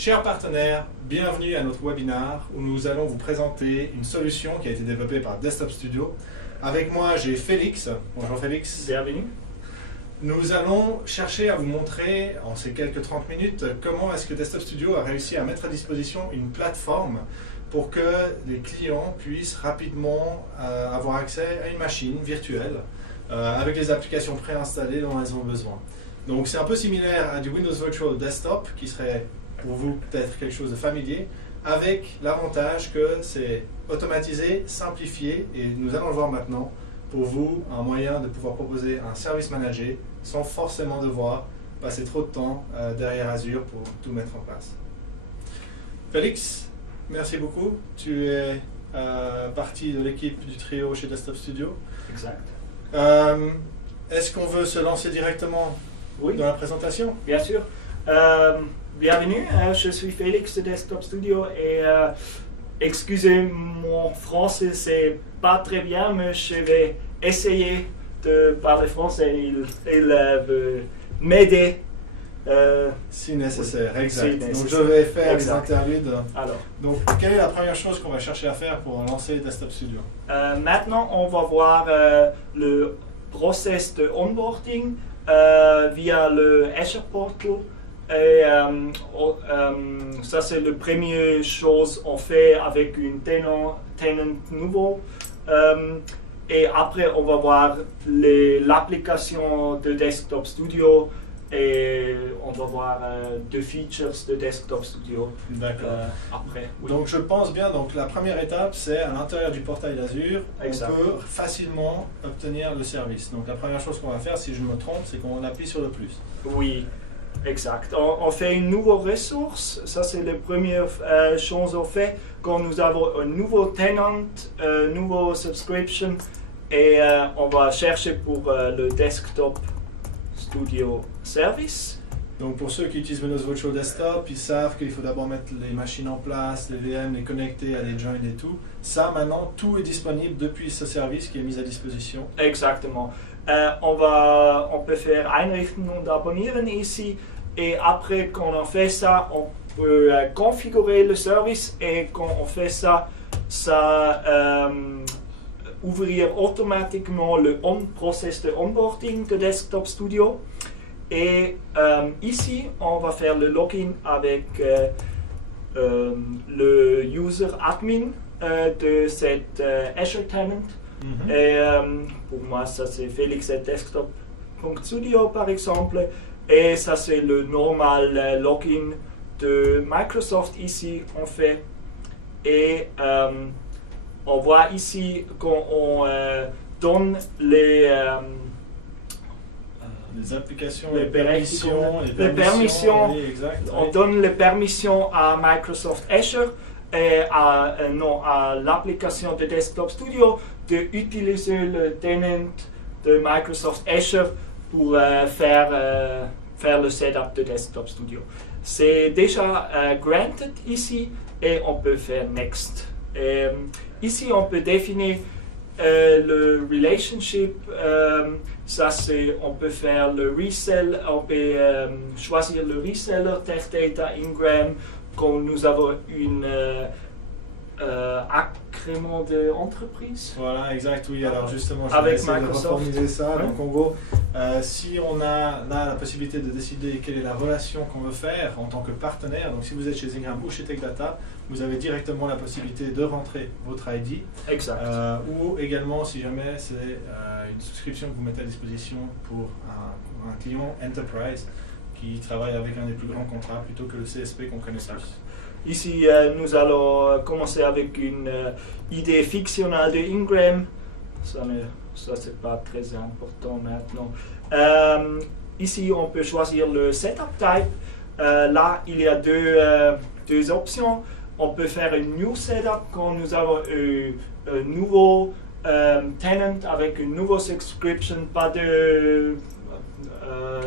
Chers partenaires, bienvenue à notre webinaire où nous allons vous présenter une solution qui a été développée par Desktop Studio. Avec moi, j'ai Félix. Bonjour Félix. Bienvenue. Nous allons chercher à vous montrer, en ces quelques 30 minutes, comment est-ce que Desktop Studio a réussi à mettre à disposition une plateforme pour que les clients puissent rapidement avoir accès à une machine virtuelle avec les applications préinstallées dont elles ont besoin. Donc c'est un peu similaire à du Windows Virtual Desktop qui serait pour vous peut-être quelque chose de familier, avec l'avantage que c'est automatisé, simplifié, et nous allons le voir maintenant, pour vous, un moyen de pouvoir proposer un service managé sans forcément devoir passer trop de temps derrière Azure pour tout mettre en place. Félix, merci beaucoup. Tu es partie de l'équipe du trio chez Desktop Studio. Exact. Est-ce qu'on veut se lancer directement dans la présentation? Bien sûr. Bienvenue, je suis Félix de Desktop Studio et excusez mon français, c'est pas très bien, mais je vais essayer de parler français. Il veut m'aider. Si nécessaire, oui, exact. Si Donc nécessaire. je vais faire Exact. des interludes. Alors, Donc quelle est la première chose qu'on va chercher à faire pour lancer Desktop Studio? maintenant, on va voir le process de onboarding via le Azure Portal. Et ça, c'est la première chose qu'on fait avec une tenant nouveau. Et après, on va voir l'application de Desktop Studio et on va voir deux features de Desktop Studio après. Oui. Donc je pense bien, donc la première étape, c'est à l'intérieur du portail d'Azure, Exact. on peut facilement obtenir le service. Donc la première chose qu'on va faire, si je me trompe, c'est qu'on appuie sur le plus. Oui. Exact. On fait une nouvelle ressource. Ça, c'est la première chose qu'on fait quand nous avons un nouveau tenant, un nouveau subscription. Et on va chercher pour le Desktop Studio Service. Donc pour ceux qui utilisent Windows Virtual Desktop, ils savent qu'il faut d'abord mettre les machines en place, les VM, les connecter à des joins et tout. Ça, maintenant, tout est disponible depuis ce service qui est mis à disposition. Exactement. On peut faire einrichten und abonnieren ici. Et après, quand on fait ça, on peut configurer le service. Et quand on fait ça, ça ouvrir automatiquement le process de onboarding de Desktop Studio. Et ici, on va faire le login avec le user admin de cette Azure Tenant. Et pour moi, ça c'est felix@desktop.studio par exemple. Et ça c'est le normal login de Microsoft ici on fait. Et on voit ici quand on donne les applications, les permissions, oui, exact, on oui. donne les permissions à Microsoft Azure et à l'application de Desktop Studio d'utiliser le tenant de Microsoft Azure pour faire le setup de Desktop Studio. C'est déjà granted ici et on peut faire Next. Ici, on peut définir le relationship. Ça, c'est, on peut faire le resell, on peut choisir le reseller, Tech Data, Ingram, quand nous avons une agrément d'entreprise. Voilà, exact, oui. Alors justement, je vais Avec essayer de Microsoft. reformuler ça. Ouais. Donc en gros, si on a là la possibilité de décider quelle est la relation qu'on veut faire en tant que partenaire, donc si vous êtes chez Ingram ou chez Tech Data, vous avez directement la possibilité de rentrer votre ID. Exact. Ou également, si jamais c'est une souscription que vous mettez à disposition pour un client Enterprise qui travaille avec un des plus grands contrats plutôt que le CSP qu'on connaît tous. Ici, nous allons commencer avec une idée fictionnelle de Ingram. Ça, c'est pas très important maintenant. Ici, on peut choisir le setup type. Là, il y a deux options. On peut faire un new setup quand nous avons un nouveau tenant avec une nouvelle subscription, pas de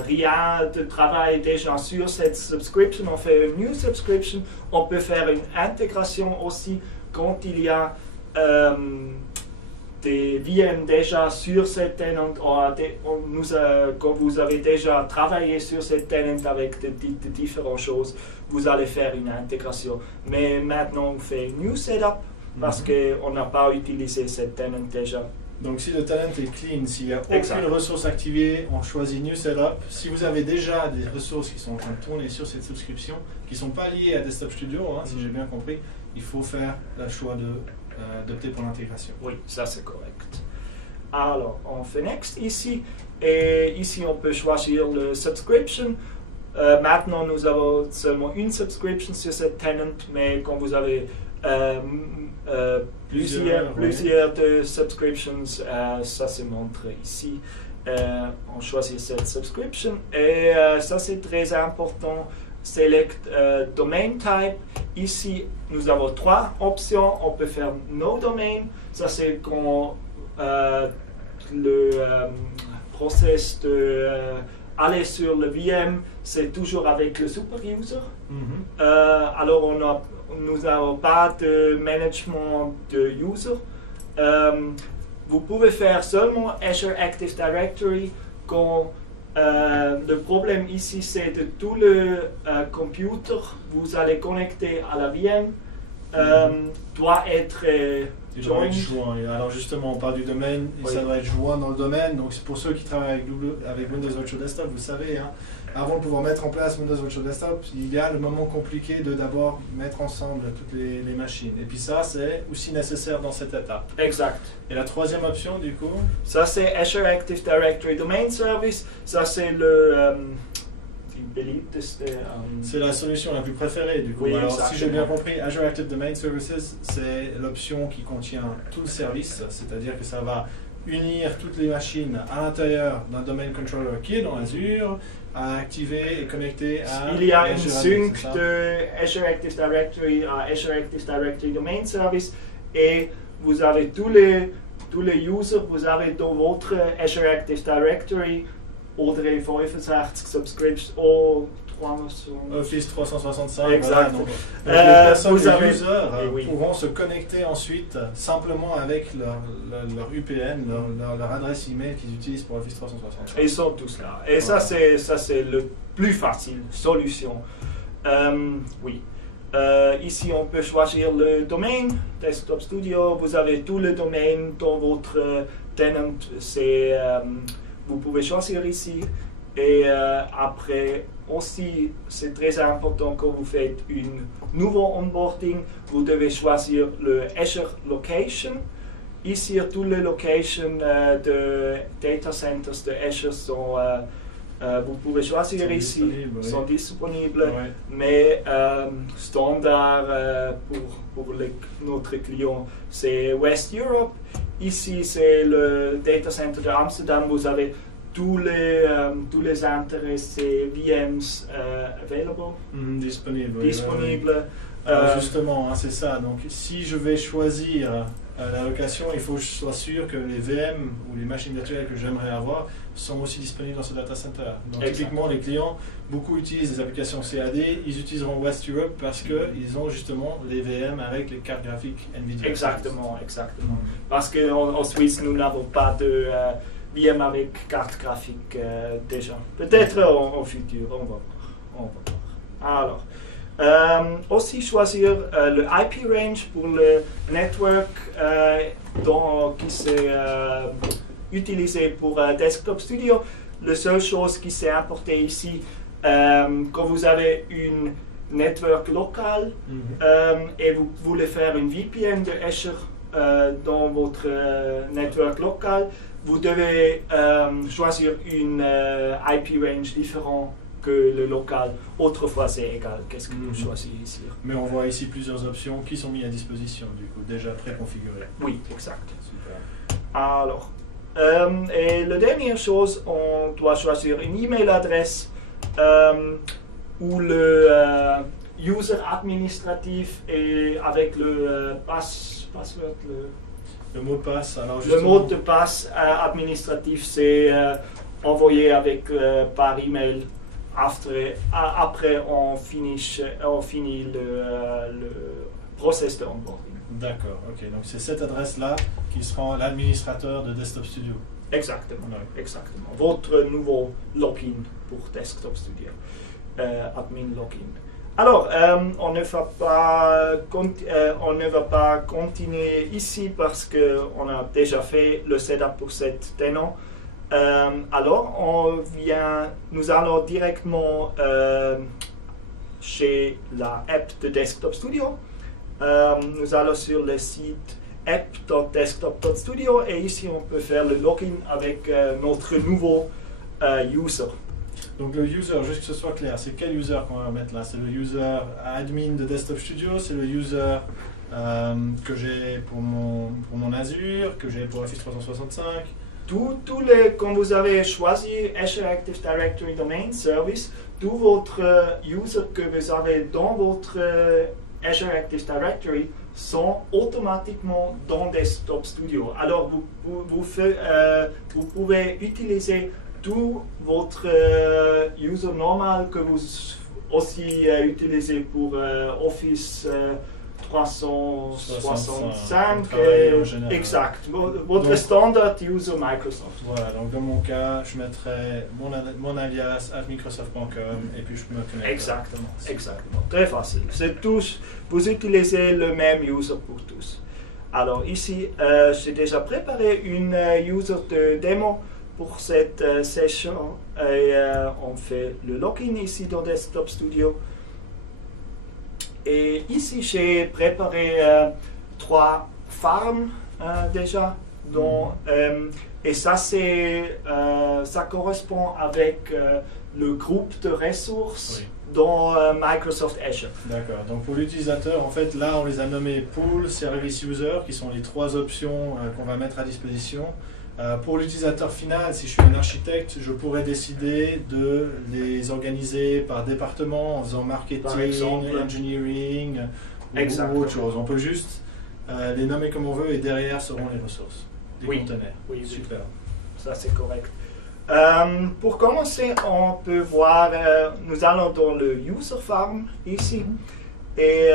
rien de travail déjà sur cette subscription. On fait une new subscription. On peut faire une intégration aussi quand il y a des VM déjà sur cette tenant, quand vous avez déjà travaillé sur cette tenant avec de différentes choses, vous allez faire une intégration. Mais maintenant, on fait New Setup parce qu'on n'a pas utilisé cette tenant déjà. Donc si le talent est clean, s'il n'y a aucune ressource activée, on choisit New Setup. Si vous avez déjà des ressources qui sont en train de tourner sur cette subscription, qui ne sont pas liées à Desktop Studio, si j'ai bien compris, il faut faire le choix d'opter pour l'intégration. Oui, ça c'est correct. Alors, on fait Next ici, et ici on peut choisir le Subscription. Maintenant, nous avons seulement une subscription sur cette tenant, mais quand vous avez plusieurs de subscriptions, ça se montre ici. On choisit cette subscription et ça c'est très important. Select Domain Type. Ici, nous avons 3 options. On peut faire No Domain. Ça c'est quand le process de aller sur le VM, c'est toujours avec le super user. Alors nous n'avons pas de management de user. Vous pouvez faire seulement Azure Active Directory quand le problème ici c'est de tout le computer vous allez connecter à la VM doit être joint. Alors justement, on parle du domaine et ça doit être joint dans le domaine. Donc c'est pour ceux qui travaillent avec Windows Virtual Desktop, vous savez, avant de pouvoir mettre en place Windows Virtual Desktop, il y a le moment compliqué de d'abord mettre ensemble toutes les machines. Et puis ça, c'est aussi nécessaire dans cette étape. Exact. Et la troisième option, du coup? Ça, c'est Azure Active Directory Domain Service. Ça, c'est le c'est la solution la plus préférée, du coup. Oui, alors, si j'ai bien compris, Azure Active Domain Services, c'est l'option qui contient tout le service, c'est-à-dire que ça va unir toutes les machines à l'intérieur d'un domain controller qui est dans Azure, à activer et connecter à il y a une sync de Azure Active Directory à Azure Active Directory Domain Service et vous avez tous les users, vous avez dans votre Azure Active Directory O365 subscription Office 365. Exact. Voilà, donc les personnes, les users pourront se connecter ensuite simplement avec leur UPN, leur adresse email qu'ils utilisent pour Office 365. Ils sont tous là. Et ça c'est le plus facile solution. Oui. Ici on peut choisir le domaine Desktop Studio. Vous avez tout le domaine dans votre tenant. Vous pouvez choisir ici. Et après aussi, c'est très important quand vous faites une nouveau onboarding, vous devez choisir le Azure Location. Ici, toutes les locations de data centers de Azure sont, vous pouvez choisir ici, sont disponibles, mais standard pour notre client, c'est West Europe. Ici, c'est le data center de Amsterdam. Vous avez tous les intéressés VMs disponibles. Alors justement, c'est ça. Donc, si je vais choisir la location, il faut que je sois sûr que les VM ou les machines virtuelles que j'aimerais avoir sont aussi disponibles dans ce data center. Donc, typiquement, les clients, beaucoup utilisent des applications CAD, ils utiliseront West Europe parce qu'ils ont justement les VM avec les cartes graphiques NVIDIA. Exactement. Parce qu'en Suisse, nous n'avons pas de VM avec carte graphique déjà. Peut-être en futur, on va voir. Alors, aussi choisir le IP range pour le network qui s'est utilisé pour Desktop Studio. La seule chose qui s'est importée ici, quand vous avez une network local et vous voulez faire une VPN de Azure dans votre network local, vous devez choisir une IP range différente que le local. Autrefois, c'est égal. Qu'est-ce que vous choisissez ici? Mais on voit ici plusieurs options qui sont mises à disposition, du coup, déjà préconfigurées. Oui, exact. Super. Alors, et la dernière chose, on doit choisir une email adresse où le user administratif et avec le password, le mot de passe. Alors le mot de passe administratif, c'est envoyé par email après on finit le process de onboarding. D'accord, ok. Donc c'est cette adresse-là qui sera l'administrateur de Desktop Studio. Exactement, Ouais. exactement. Votre nouveau login pour Desktop Studio, admin login. Alors, on ne va pas continuer ici parce qu'on a déjà fait le setup pour cette tenant. Alors, nous allons directement chez la app de Desktop Studio. Nous allons sur le site app.desktop.studio et ici on peut faire le login avec notre nouveau user. Donc le user, juste que ce soit clair, c'est quel user qu'on va mettre là? C'est le user admin de Desktop Studio, c'est le user que j'ai pour mon Azure, que j'ai pour Office 365. Quand vous avez choisi Azure Active Directory Domain Service, tous votre user que vous avez dans votre Azure Active Directory sont automatiquement dans Desktop Studio. Alors vous pouvez utiliser tout votre user normal que vous aussi utilisez pour Office 365. Exact. Votre standard user Microsoft. Voilà, donc dans mon cas, je mettrai mon alias @microsoft.com et puis je me connecte. Exactement, exactement. Très facile. C'est tous, vous utilisez le même user pour tous. Alors ici, j'ai déjà préparé une user de démo pour cette session et on fait le login ici dans Desktop Studio. Et ici, j'ai préparé 3 farms déjà. Et ça, ça correspond avec le groupe de ressources dans Microsoft Azure. D'accord. Donc pour l'utilisateur, en fait, là, on les a nommés Pool, Service User, qui sont les 3 options qu'on va mettre à disposition. Pour l'utilisateur final, si je suis un architecte, je pourrais décider de les organiser par département en faisant marketing, engineering ou autre chose. On peut juste les nommer comme on veut et derrière seront les ressources, les conteneurs. Oui, super. Ça c'est correct. Pour commencer, on peut voir, nous allons dans le User Farm ici et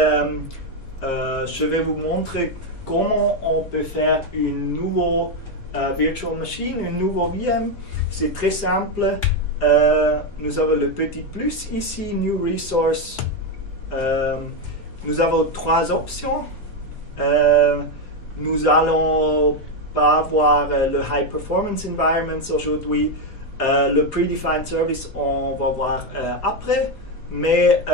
je vais vous montrer comment on peut faire une nouvelle virtual machine, une nouveau VM. C'est très simple. Nous avons le petit plus ici, New Resource. Nous avons 3 options. Nous allons pas avoir le High Performance Environments aujourd'hui. Le Predefined Service, on va voir après. Mais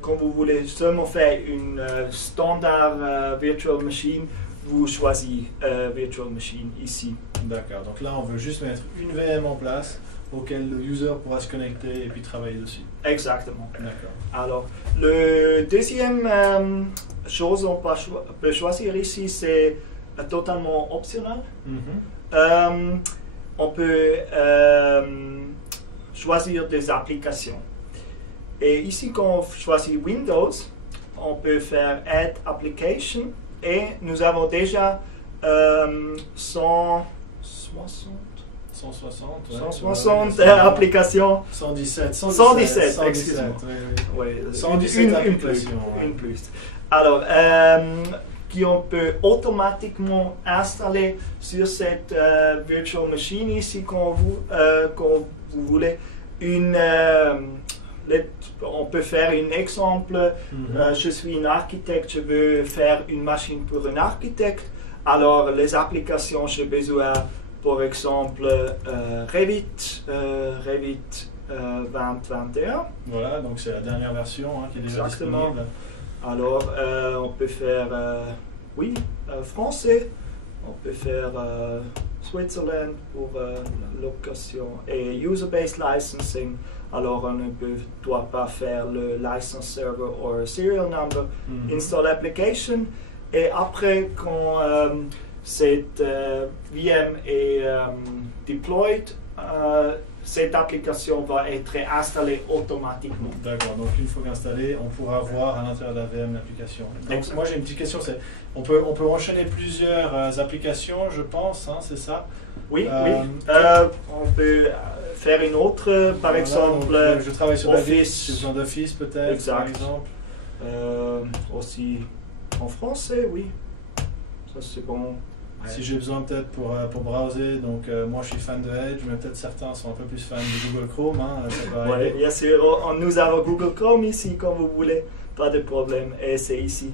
quand vous voulez seulement faire une standard virtual machine, vous choisissez Virtual Machine ici. D'accord, donc là on veut juste mettre une VM en place auquel le user pourra se connecter et puis travailler dessus. Exactement. D'accord. Alors, le deuxième chose qu'on peut choisir ici, c'est totalement optionnel. On peut choisir des applications. Et ici, quand on choisit Windows, on peut faire Add Application. Et nous avons déjà 160 applications. 117, excusez-moi. Oui. 117 applications. Une plus. Alors, qui on peut automatiquement installer sur cette virtual machine ici quand vous voulez. On peut faire un exemple. Je suis un architecte, je veux faire une machine pour un architecte. Alors, les applications, j'ai besoin, par exemple, Revit 2021. Voilà, donc c'est la dernière version qui est déjà disponible. Alors, on peut faire, français. On peut faire Switzerland pour location et user-based licensing. Alors, on ne doit pas faire le license server ou serial number. Install application. Et après, quand cette VM est deployed, cette application va être installée automatiquement. D'accord, donc une fois installée, on pourra voir à l'intérieur de la VM l'application. Donc moi j'ai une petite question, c'est on peut enchaîner plusieurs applications, je pense, c'est ça? Oui. On peut faire une autre, par exemple. Donc, je travaille sur Office. j'ai besoin d'Office peut-être, par exemple. Aussi en français, oui. Ça c'est bon. Ouais. Si j'ai besoin peut-être pour browser, donc moi je suis fan de Edge, mais peut-être certains sont un peu plus fans de Google Chrome, hein, ça peut arriver. Ouais, bien sûr, nous avons Google Chrome ici, comme vous voulez, pas de problème, et c'est ici.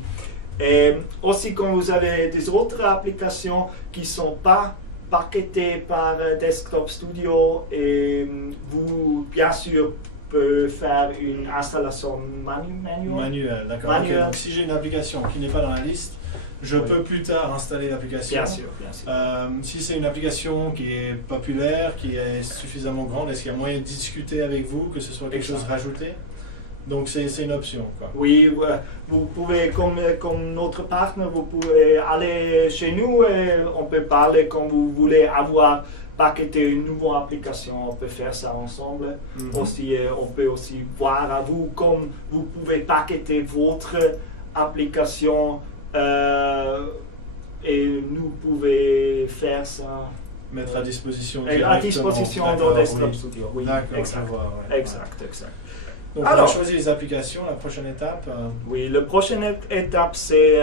Et aussi quand vous avez des autres applications qui ne sont pas paquetées par Desktop Studio, et vous, bien sûr, pouvez faire une installation manuelle. D'accord. Okay, donc si j'ai une application qui n'est pas dans la liste, je peux plus tard installer l'application. Bien sûr, bien sûr. Si c'est une application qui est populaire, qui est suffisamment grande, est-ce qu'il y a moyen de discuter avec vous, que ce soit quelque chose rajouté? Donc c'est une option, quoi. Oui, vous pouvez, comme notre partenaire, vous pouvez aller chez nous et on peut parler quand vous voulez avoir paqueté une nouvelle application, on peut faire ça ensemble. Aussi, on peut aussi voir à vous comme vous pouvez paqueter votre application et nous pouvons faire ça. Mettre à disposition dans Desktop Studio. Oui, d'accord, exact. Je vois, ouais. Exact. Donc alors, on va choisir les applications, la prochaine étape. Oui, la prochaine étape c'est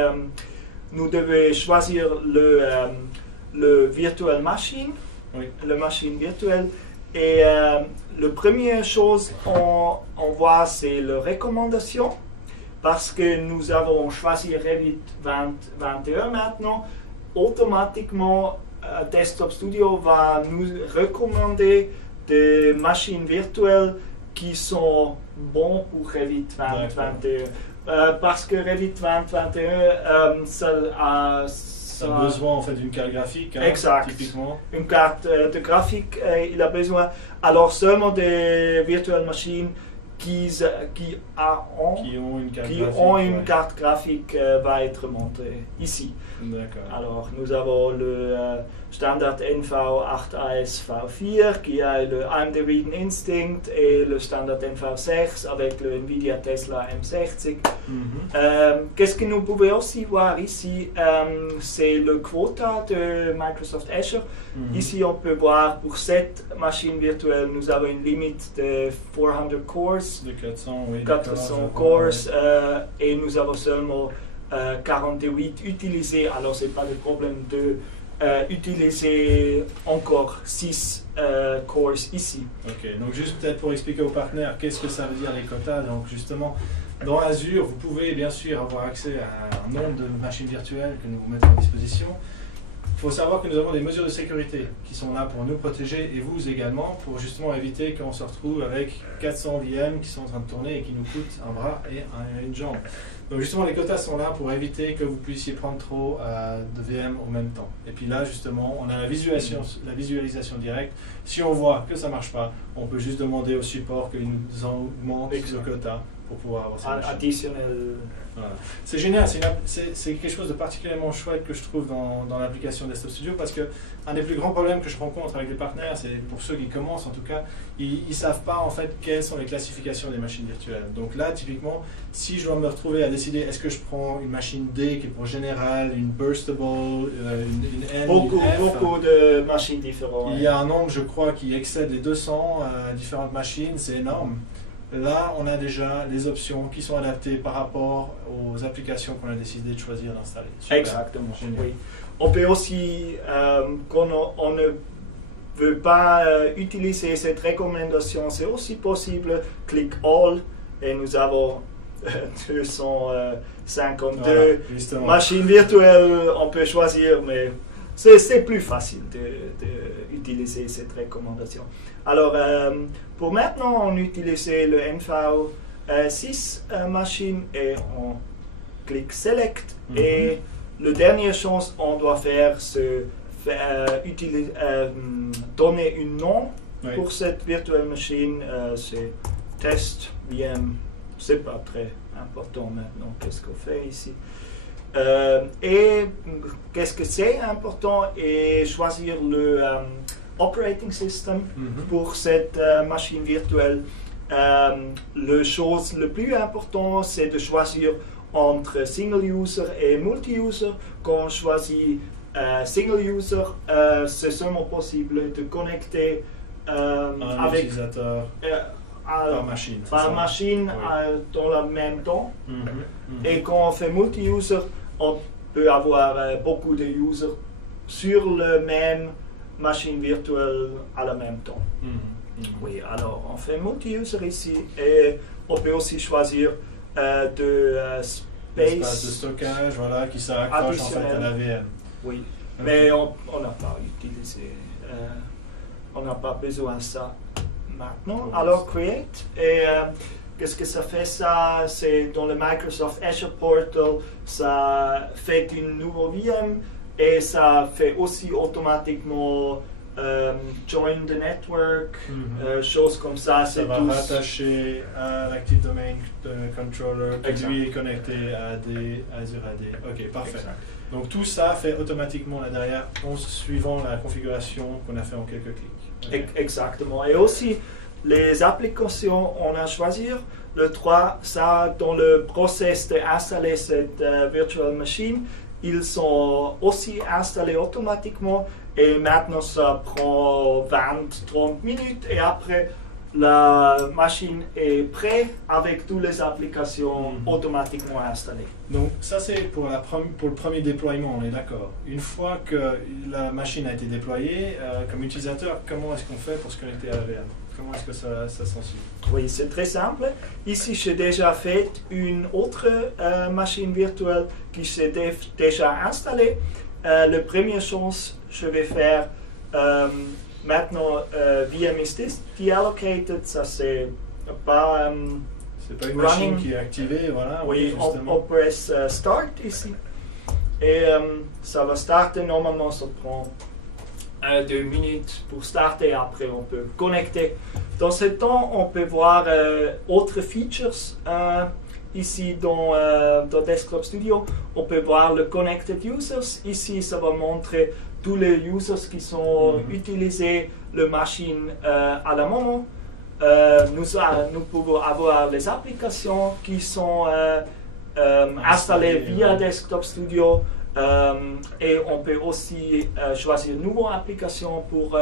nous devons choisir le virtual machine, la machine virtuelle. Et la première chose on voit c'est la recommandation, parce que nous avons choisi Revit 2021 maintenant. Automatiquement, Desktop Studio va nous recommander des machines virtuelles qui sont bons pour Revit 2021. Parce que Revit 2021, ça a besoin en fait d'une carte graphique, hein, exact. Typiquement. Une carte de graphique, il a besoin. Alors seulement des virtual machines qui ont une carte graphique va être montée ici. D'accord. Alors nous avons le standard NV8AS V4 qui a le AMD Radeon Instinct et le standard NV6 avec le Nvidia Tesla M60. Qu'est-ce que nous pouvons aussi voir ici, c'est le quota de Microsoft Azure. Ici on peut voir pour cette machine virtuelle nous avons une limite de 400 cores. De 400, oui. 400 cores et nous avons seulement 48 utilisés, alors c'est pas de problème de utiliser encore 6 cores ici. Ok, donc juste peut-être pour expliquer aux partenaires qu'est-ce que ça veut dire les quotas. Donc justement, dans Azure, vous pouvez bien sûr avoir accès à un nombre de machines virtuelles que nous vous mettons à disposition. Il faut savoir que nous avons des mesures de sécurité qui sont là pour nous protéger et vous également, pour justement éviter qu'on se retrouve avec 400 VM qui sont en train de tourner et qui nous coûtent un bras et une jambe. Donc justement, les quotas sont là pour éviter que vous puissiez prendre trop de VM en même temps. Et puis là, justement, on a la visualisation directe. Si on voit que ça ne marche pas, on peut juste demander au support qu'il nous augmente le quota pour pouvoir avoir ça. Additionnel. Voilà. C'est génial, c'est quelque chose de particulièrement chouette que je trouve dans l'application Desktop Studio, parce que un des plus grands problèmes que je rencontre avec les partenaires, c'est pour ceux qui commencent en tout cas, ils ne savent pas en fait quelles sont les classifications des machines virtuelles. Donc là, typiquement, si je dois me retrouver à décider est-ce que je prends une machine D qui est pour général, une burstable, une N, beaucoup de machines différentes. Il y a un nombre, je crois, qui excède les 200 différentes machines, c'est énorme. Là, on a déjà les options qui sont adaptées par rapport aux applications qu'on a décidé de choisir d'installer. Exactement. Oui. On peut aussi, quand on ne veut pas utiliser cette recommandation, c'est aussi possible, click All, et nous avons 252 machines virtuelles, on peut choisir, mais c'est plus facile d'utiliser cette recommandation. Alors, pour maintenant, on utilise le NV6 machine et on clique Select. Et la dernière chose qu'on doit faire, c'est donner un nom pour cette virtuelle machine. C'est test VM. C'est pas très important maintenant. Qu'est-ce qu'on fait ici? Et qu'est-ce que c'est important? Et choisir le operating system pour cette machine virtuelle. La chose la plus importante, c'est de choisir entre single user et multi-user. Quand on choisit single user, c'est seulement possible de connecter avec utilisateur par machine, dans le même temps. Et quand on fait multi-user, on peut avoir beaucoup de users sur le même machine virtuelle à la même temps. Oui, alors on fait multi-user ici et on peut aussi choisir de space Espace de stockage, voilà, qui s'accroche en fait à la VM. Oui, Okay. mais on n'a pas utilisé, on n'a pas besoin de ça maintenant. Alors create, et qu'est-ce que ça fait ça? C'est dans le Microsoft Azure Portal, ça fait une nouvelle VM et ça fait aussi automatiquement join the network, choses comme ça. Ça va rattacher à l'Active Domain Controller qui lui est connecté à des Azure AD. Ok, parfait. Exact. Donc tout ça fait automatiquement là derrière en suivant la configuration qu'on a fait en quelques clics. Okay. Exactement. Et aussi les applications, on a choisi le 3, ça dans le process d'installer cette virtual machine, ils sont aussi installés automatiquement et maintenant ça prend 20-30 minutes et après la machine est prête avec toutes les applications automatiquement installées. Donc ça c'est pour le premier déploiement, on est d'accord. Une fois que la machine a été déployée, comme utilisateur, comment est-ce qu'on fait pour se connecter à la VM? Comment est-ce que ça s'en suit? Oui, c'est très simple. Ici, j'ai déjà fait une autre machine virtuelle qui s'est déjà installée. La première chose que je vais faire maintenant, VM is deallocated, ça c'est pas c'est pas une machine qui est activée, voilà. Oui, on presse start ici et ça va starter. Normalement, ça prend 2 minutes pour starter. Après, on peut connecter. Dans ce temps, on peut voir autres features. Ici, dans Desktop Studio, on peut voir le Connected Users. Ici, ça va montrer tous les users qui sont utilisés la machine à la moment. Nous pouvons avoir les applications qui sont installées via Desktop Studio. Et on peut aussi choisir une nouvelle application pour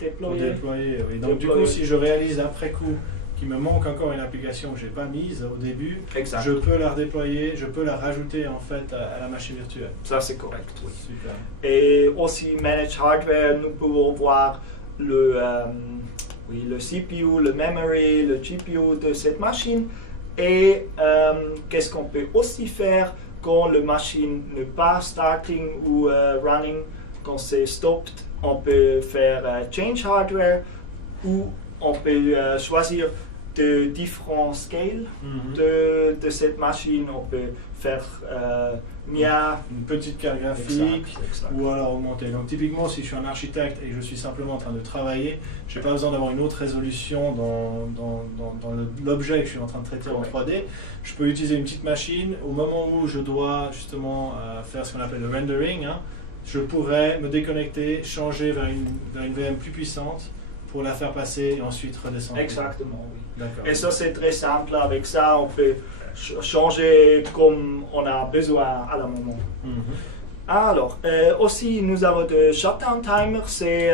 déployer. Oui. Donc du coup, si je réalise après coup qu'il me manque encore une application que je n'ai pas mise au début, je peux la redéployer, je peux la rajouter en fait à la machine virtuelle. Ça c'est correct, oui. Super. Et aussi Manage Hardware, nous pouvons voir le CPU, le memory, le GPU de cette machine. Et qu'est-ce qu'on peut aussi faire quand la machine n'est pas starting ou running, quand c'est stopped, on peut faire change hardware ou on peut choisir de différents scales de cette machine. On peut faire une petite carte graphique ou alors augmenter. Donc typiquement, si je suis un architecte et que je suis simplement en train de travailler, je n'ai pas besoin d'avoir une autre résolution dans l'objet que je suis en train de traiter en 3D. Je peux utiliser une petite machine. Au moment où je dois justement faire ce qu'on appelle le rendering, je pourrais me déconnecter, changer vers une VM plus puissante pour la faire passer et ensuite redescendre. Exactement, oui. D'accord. Et ça, c'est très simple. Avec ça, on peut changer comme on a besoin à la moment. Alors, aussi, nous avons le shutdown timer. C'est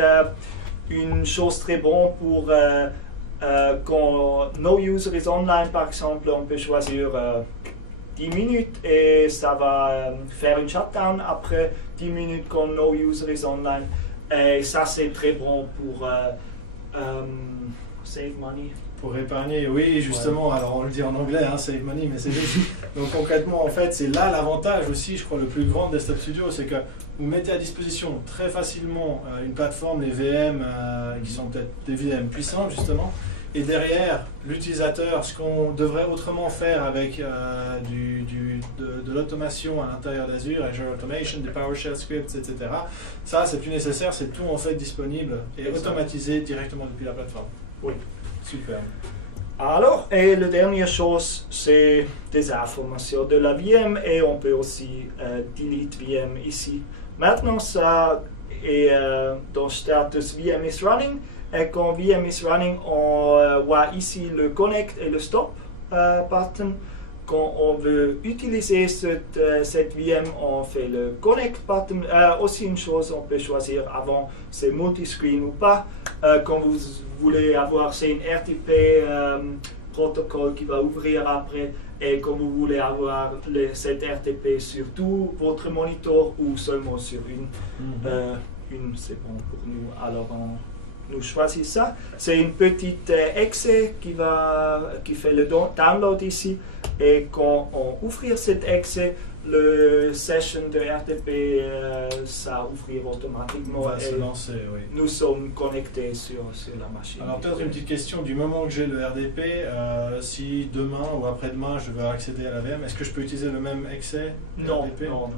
une chose très bonne pour quand no user is online, par exemple, on peut choisir 10 minutes et ça va faire une shutdown après 10 minutes quand no user is online. Et ça, c'est très bon pour save money. Pour épargner, oui, justement, alors on le dit en anglais, save money, mais c'est juste. Donc concrètement, en fait, c'est là l'avantage aussi, je crois, le plus grand de Desktop Studio, c'est que vous mettez à disposition très facilement une plateforme, les VM, qui sont peut-être des VM puissantes, justement, et derrière, l'utilisateur, ce qu'on devrait autrement faire avec de l'automation à l'intérieur d'Azure, Azure Automation, des PowerShell scripts, etc., ça, c'est plus nécessaire, c'est tout en fait disponible et automatisé directement depuis la plateforme. Oui. Super. Alors, et la dernière chose, c'est des informations de la VM et on peut aussi delete VM ici. Maintenant, ça est dans status VM is running. Et quand VM is running, on voit ici le connect et le stop button. Quand on veut utiliser cette VM, on fait le connect button. Aussi une chose, on peut choisir avant c'est multiscreen ou pas. Quand vous voulez avoir c'est une RTP protocole qui va ouvrir après. Et comme vous voulez avoir cet RTP sur tout votre moniteur ou seulement sur une c'est bon pour nous. Alors nous choisissons ça. C'est une petite exe qui fait le download ici. Et quand on ouvre cette exe, le session de RTP, ça ouvrir automatiquement. Va se lancer, oui. Nous sommes connectés sur la machine. Alors peut-être une petite question, du moment que j'ai le RDP, si demain ou après-demain je veux accéder à la VM, est-ce que je peux utiliser le même accès Non, RDP? non.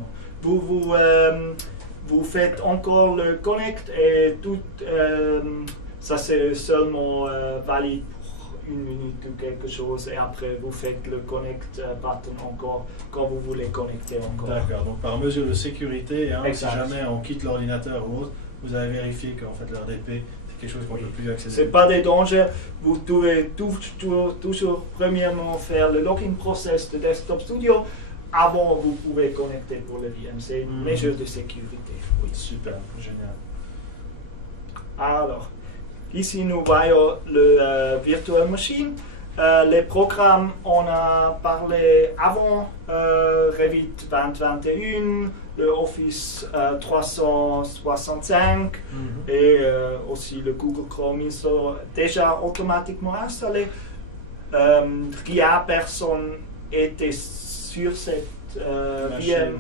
Vous faites encore le connect et tout, ça c'est seulement valide pour 1 minute ou quelque chose et après vous faites le connect button encore quand vous voulez connecter encore. D'accord, donc par mesure de sécurité, hein, si Exact. jamais on quitte l'ordinateur ou autre, vous avez vérifié qu'en fait le RDP c'est quelque chose qu'on ne peut plus accéder. C'est pas des dangers, vous devez toujours premièrement faire le login process de Desktop Studio. Avant, vous pouvez connecter pour le VM. C'est une mesure de sécurité. Oui. Super, génial. Alors, ici nous voyons le Virtual Machine. Les programmes, on a parlé avant, Revit 2021, le Office 365 et aussi le Google Chrome. Ils sont déjà automatiquement installés. Rien, personne était sur cette VM,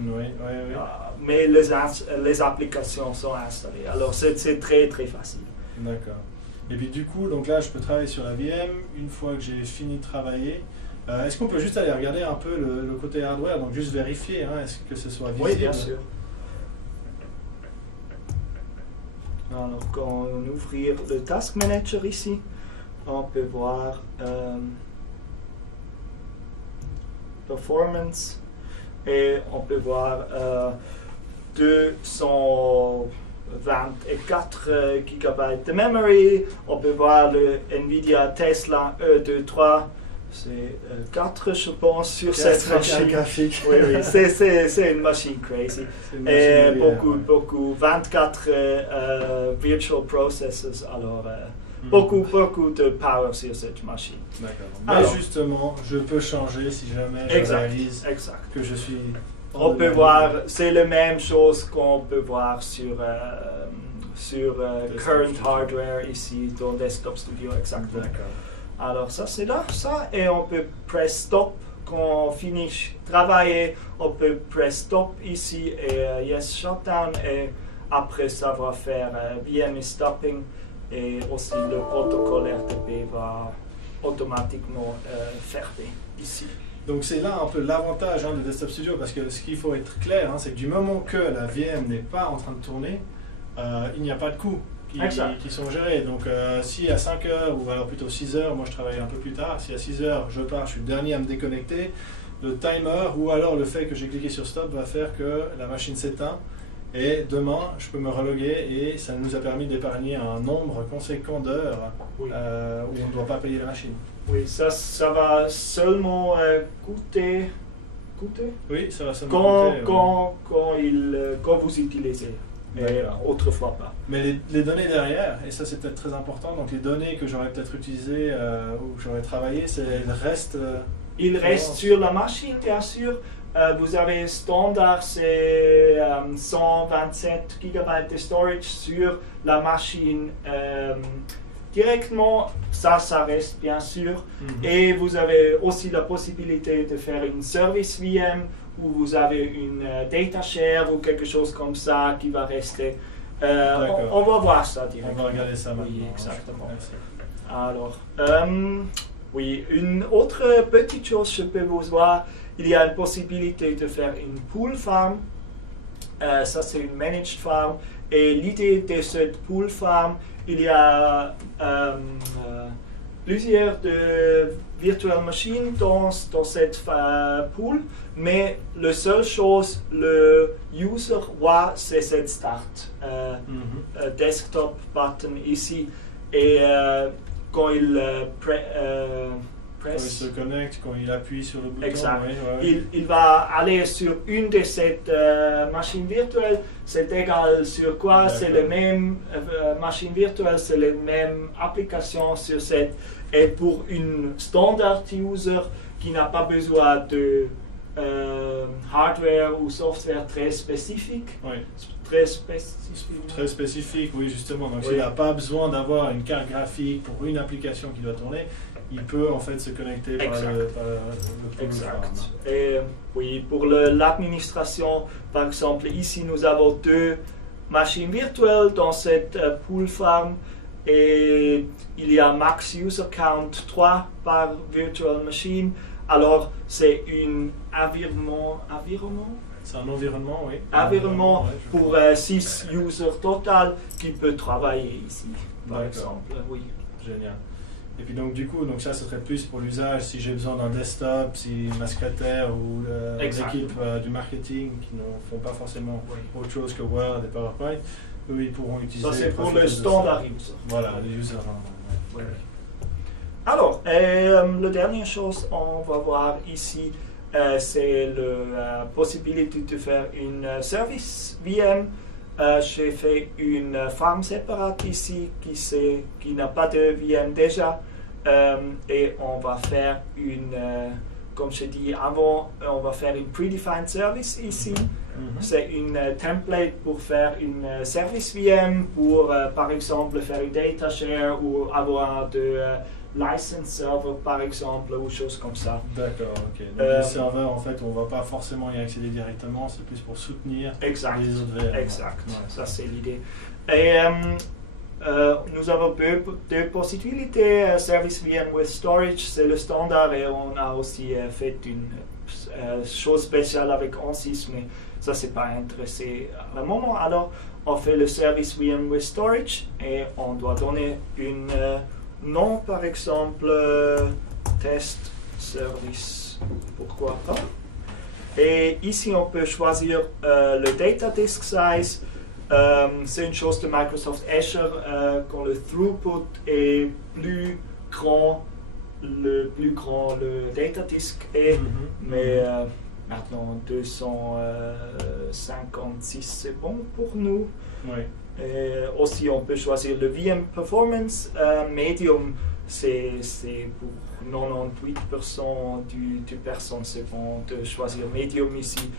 mais les applications sont installées. Alors c'est très très facile. D'accord. Et puis du coup, donc là je peux travailler sur la VM une fois que j'ai fini de travailler. Est-ce qu'on peut juste aller regarder un peu le côté hardware, donc juste vérifier, hein, est-ce que ce soit visible? Oui, bien sûr. Alors quand on ouvre le Task Manager ici, on peut voir Performance et on peut voir 224 GB de memory. On peut voir le Nvidia Tesla E23. C'est 4 je pense sur cette machine. Graphique. Oui, oui, c'est une machine crazy. Et beaucoup 24 virtual processors. Alors beaucoup de power sur cette machine. D'accord. Mais justement, je peux changer si jamais je réalise que je suis... On peut voir, c'est la même chose qu'on peut voir sur Current Hardware ici dans Desktop Studio, exactement. D'accord. Alors ça c'est là, ça, et on peut press stop quand on finit de travailler, on peut press stop ici et yes shutdown et après ça va faire VM stopping et aussi le protocole RTP va automatiquement fermer ici. Donc c'est là un peu l'avantage de Desktop Studio parce que ce qu'il faut être clair, c'est que du moment que la VM n'est pas en train de tourner, il n'y a pas de coûts qui sont gérés. Donc si à 5 heures ou alors plutôt 6 heures, moi je travaille un peu plus tard, si à 6 heures je pars, je suis le dernier à me déconnecter, le timer ou alors le fait que j'ai cliqué sur stop va faire que la machine s'éteint et demain je peux me reloguer et ça nous a permis d'épargner un nombre conséquent d'heures où on ne doit pas payer la machine. Oui, ça va seulement coûter. Oui, ça va seulement coûter quand vous utilisez. Mais autrefois pas. Mais les données derrière, et ça c'est peut-être très important, donc les données que j'aurais peut-être utilisées ou que j'aurais travaillées, elles restent... Ils restent sur la machine, bien sûr. Vous avez standard, c'est 127 GB de storage sur la machine directement. Ça reste bien sûr. Et vous avez aussi la possibilité de faire une service VM où vous avez une data share ou quelque chose comme ça qui va rester. On va voir ça directement. On va regarder ça maintenant. Oui, exactement. Merci. Alors, oui, une autre petite chose, je peux vous voir, il y a une possibilité de faire une pool farm. Ça, c'est une managed farm. Et l'idée de cette pool farm, il y a plusieurs de virtual machines dans cette pool, mais la seule chose le user voit, c'est cette start desktop button ici. Et quand il Quand il se connecte, quand il appuie sur le bouton. Exact. Oui, ouais. Il va aller sur une de ces machines virtuelles, c'est égal sur quoi, c'est les mêmes machines virtuelles, c'est les mêmes applications sur cette. Et pour une standard user qui n'a pas besoin de hardware ou software très spécifique, Oui. Très spécifique. Très spécifique, oui, justement. Donc, Oui. s'il n'a pas besoin d'avoir une carte graphique pour une application qui doit tourner, il peut en fait se connecter par le Exact. Et oui, pour l'administration, par exemple, ici nous avons 2 machines virtuelles dans cette pool farm et il y a max user count 3 par virtual machine. Alors c'est un environnement. C'est un environnement, oui. Environnement Ouais, pour 6 users total qui peut travailler ici, par exemple. Oui. Génial. Et puis donc du coup, donc ça serait plus pour l'usage si j'ai besoin d'un desktop, si ma secrétaire ou l'équipe du marketing qui ne font pas forcément autre chose que Word et PowerPoint, eux ils pourront utiliser. Ça c'est pour le standard user. Voilà, le user. Ouais. Alors, la dernière chose on va voir ici, c'est la possibilité de faire une service VM. J'ai fait une farm séparate ici qui n'a pas de VM déjà et on va faire comme je dis avant, on va faire une predefined service ici. C'est une template pour faire une service VM pour par exemple faire une data share ou avoir de license server par exemple ou choses comme ça. D'accord, ok. Donc les serveurs en fait on ne va pas forcément y accéder directement, c'est plus pour soutenir les autres VM. Exact, ça c'est l'idée. Et nous avons 2 possibilités, service VM with storage, c'est le standard et on a aussi fait une chose spéciale avec ANSYS, mais ça c'est pas intéressé à le moment. Alors on fait le service VM with storage et on doit donner une nom par exemple test service, pourquoi pas. Et ici on peut choisir le data disk size. C'est une chose de Microsoft Azure quand le throughput est plus grand, le data disk est, mais maintenant 256 c'est bon pour nous. Oui. Aussi on peut choisir le VM Performance Medium, c'est pour 98% du personne c'est bon de choisir Medium ici.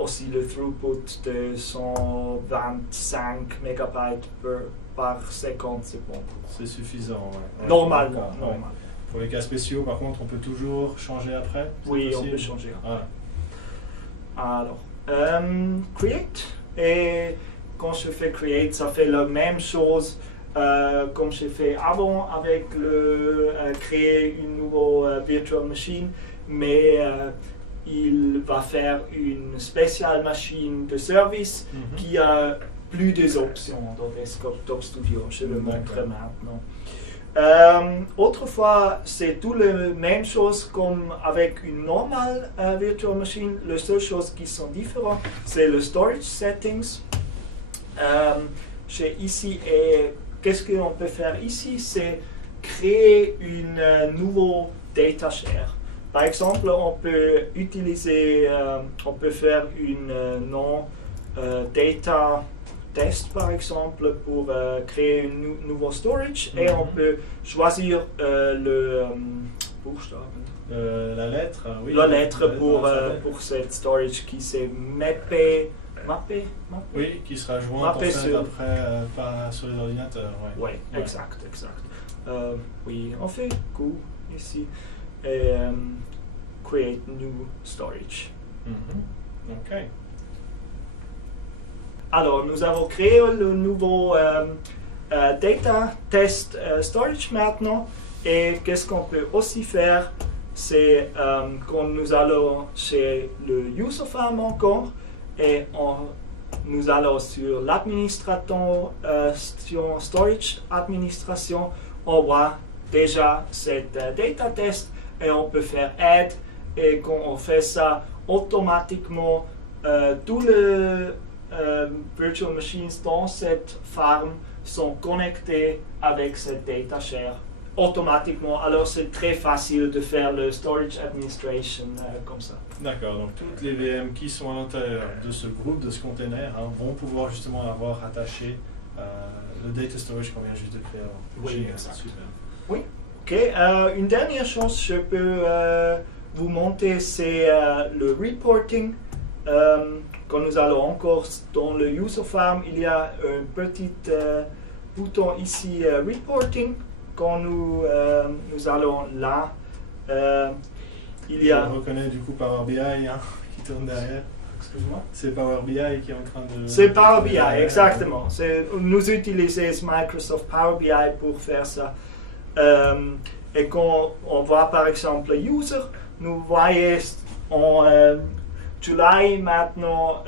Aussi le throughput de 125 megabytes par seconde, c'est bon. C'est suffisant, ouais. Normalement. Ouais. Pour les cas spéciaux, par contre, on peut toujours changer après? Oui, on peut changer. Ah. Alors, create. Et quand je fais create, ça fait la même chose comme j'ai fait avant avec créer une nouvelle virtual machine, mais il va faire une spéciale machine de service qui a plus d'options dans Desktop Studio. Je le montre maintenant. Autrefois, c'est tout la même chose comme avec une normale virtual machine. Les seules choses qui sont différentes, c'est le storage settings. Ici, et qu'est-ce qu'on peut faire ici? C'est créer une nouvelle data share. Par exemple, on peut utiliser, on peut faire une nom data test par exemple pour créer une nouveau storage et on peut choisir le la lettre, oui. La lettre pour cette storage qui s'est mappé. Oui, qui sera jointe en fait après sur les ordinateurs. Oui, exact. Oui, on fait coup ici. Et create new storage. Ok. Alors, nous avons créé le nouveau data test storage maintenant. Et qu'est-ce qu'on peut aussi faire? C'est quand nous allons chez le user farm encore et nous allons sur l'administration storage administration, on voit déjà cette data test et on peut faire add et quand on fait ça automatiquement tous les virtual machines dans cette farm sont connectés avec cette data share automatiquement. Alors c'est très facile de faire le storage administration comme ça. D'accord, donc toutes les VM qui sont à l'intérieur de ce groupe, de ce container, vont pouvoir justement avoir attaché le data storage qu'on vient juste de créer. Oui, Génial, exact. super. Oui, ok. Une dernière chose que je peux vous montrer, c'est le reporting. Quand nous allons encore dans le user farm, il y a un petit bouton ici, reporting. Quand nous allons là, il y a... On reconnaît du coup Power BI qui tourne derrière. Excuse-moi. C'est Power BI qui est en train de... C'est Power BI, exactement. Nous utilisons Microsoft Power BI pour faire ça. Et quand on voit par exemple le user, nous voyons en July maintenant,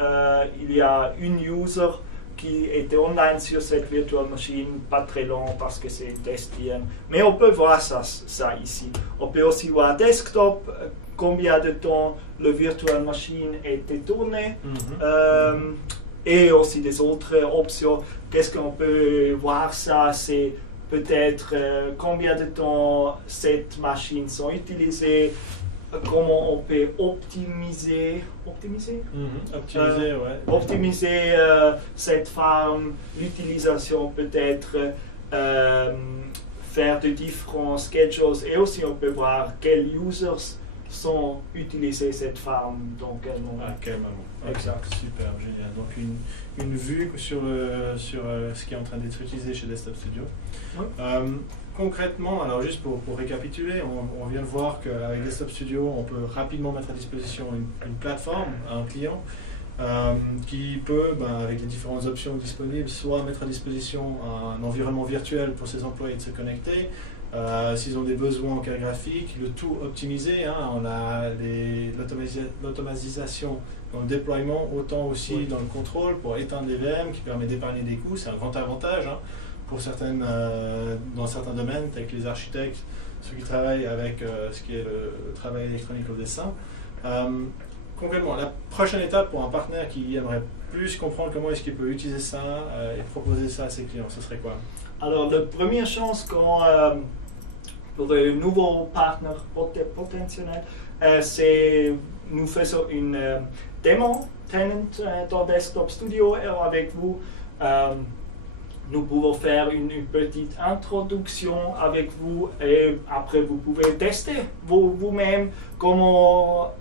il y a une user qui était online sur cette virtual machine, pas très long parce que c'est une test VM. Mais on peut voir ça ici. On peut aussi voir desktop, combien de temps le virtual machine était tourné, et aussi des autres options. Qu'est-ce qu'on peut voir ça, c'est peut-être combien de temps cette machine sont utilisées, comment on peut optimiser cette farm, l'utilisation peut-être, faire de différents schedules, et aussi on peut voir quels users sont utilisés cette farm dans quel moment. À quel moment. Exact. Super, génial. Donc une vue sur ce qui est en train d'être utilisé chez Desktop Studio. Oui. Concrètement, alors juste pour récapituler, on vient de voir qu'avec Desktop Studio, on peut rapidement mettre à disposition une plateforme à un client qui peut, avec les différentes options disponibles, soit mettre à disposition un environnement virtuel pour ses employés de se connecter, s'ils ont des besoins en cas graphique, le tout optimisé. On a l'automatisation dans le déploiement, autant aussi dans le contrôle pour éteindre les VM qui permet d'épargner des coûts. C'est un grand avantage pour dans certains domaines, tels que les architectes, ceux qui travaillent avec ce qui est le travail électronique au dessin. Concrètement, la prochaine étape pour un partenaire qui aimerait plus comprendre comment est-ce qu'il peut utiliser ça et proposer ça à ses clients, ce serait quoi? Alors, la première chose pour un nouveau partenaire potentiel, c'est nous faisons une démo tenant dans Desktop Studio avec vous. Nous pouvons faire une petite introduction avec vous et après vous pouvez tester vous-même comment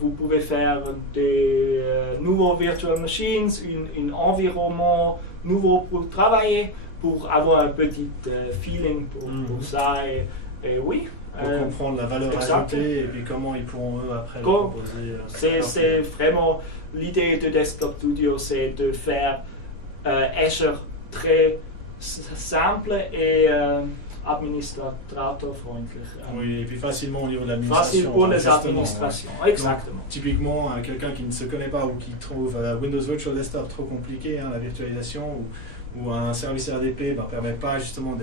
vous pouvez faire des nouveaux virtual machines, un environnement nouveau pour travailler, pour avoir un petit feeling pour ça. Et oui. Pour comprendre la valeur ajoutée et puis comment ils pourront eux après le proposer. C'est vraiment l'idée de Desktop Studio, c'est de faire Azure très simple et administrateur-freundlich. Oui, et puis facilement au niveau de l'administration. Facile pour les administrations, exactement. Donc, typiquement, quelqu'un qui ne se connaît pas ou qui trouve Windows Virtual Desktop trop compliqué, la virtualisation, ou un service RDP ne permet pas justement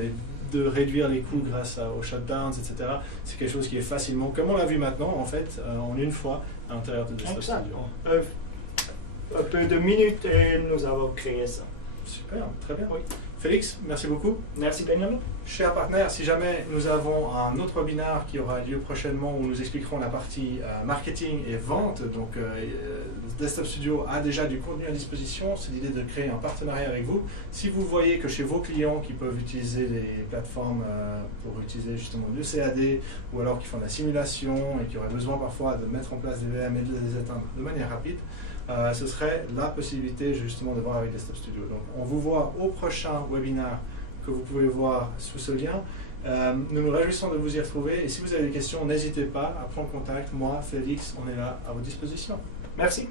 de réduire les coûts grâce aux shutdowns, etc. C'est quelque chose qui est facilement, comme on l'a vu maintenant, en fait, en une fois, à l'intérieur de Desktop Studio. Un peu de minutes et nous avons créé ça. Super, très bien. Oui. Félix, merci beaucoup. Merci Benjamin. Chers partenaires, si jamais nous avons un autre webinaire qui aura lieu prochainement où nous expliquerons la partie marketing et vente, donc Desktop Studio a déjà du contenu à disposition, c'est l'idée de créer un partenariat avec vous. Si vous voyez que chez vos clients qui peuvent utiliser les plateformes pour utiliser justement le CAD ou alors qui font de la simulation et qui auraient besoin parfois de mettre en place des VM et de les éteindre de manière rapide, ce serait la possibilité justement de voir avec Desktop Studio. Donc on vous voit au prochain webinaire que vous pouvez voir sous ce lien. Nous nous réjouissons de vous y retrouver et si vous avez des questions, n'hésitez pas à prendre contact. Moi, Félix, on est là à votre disposition. Merci.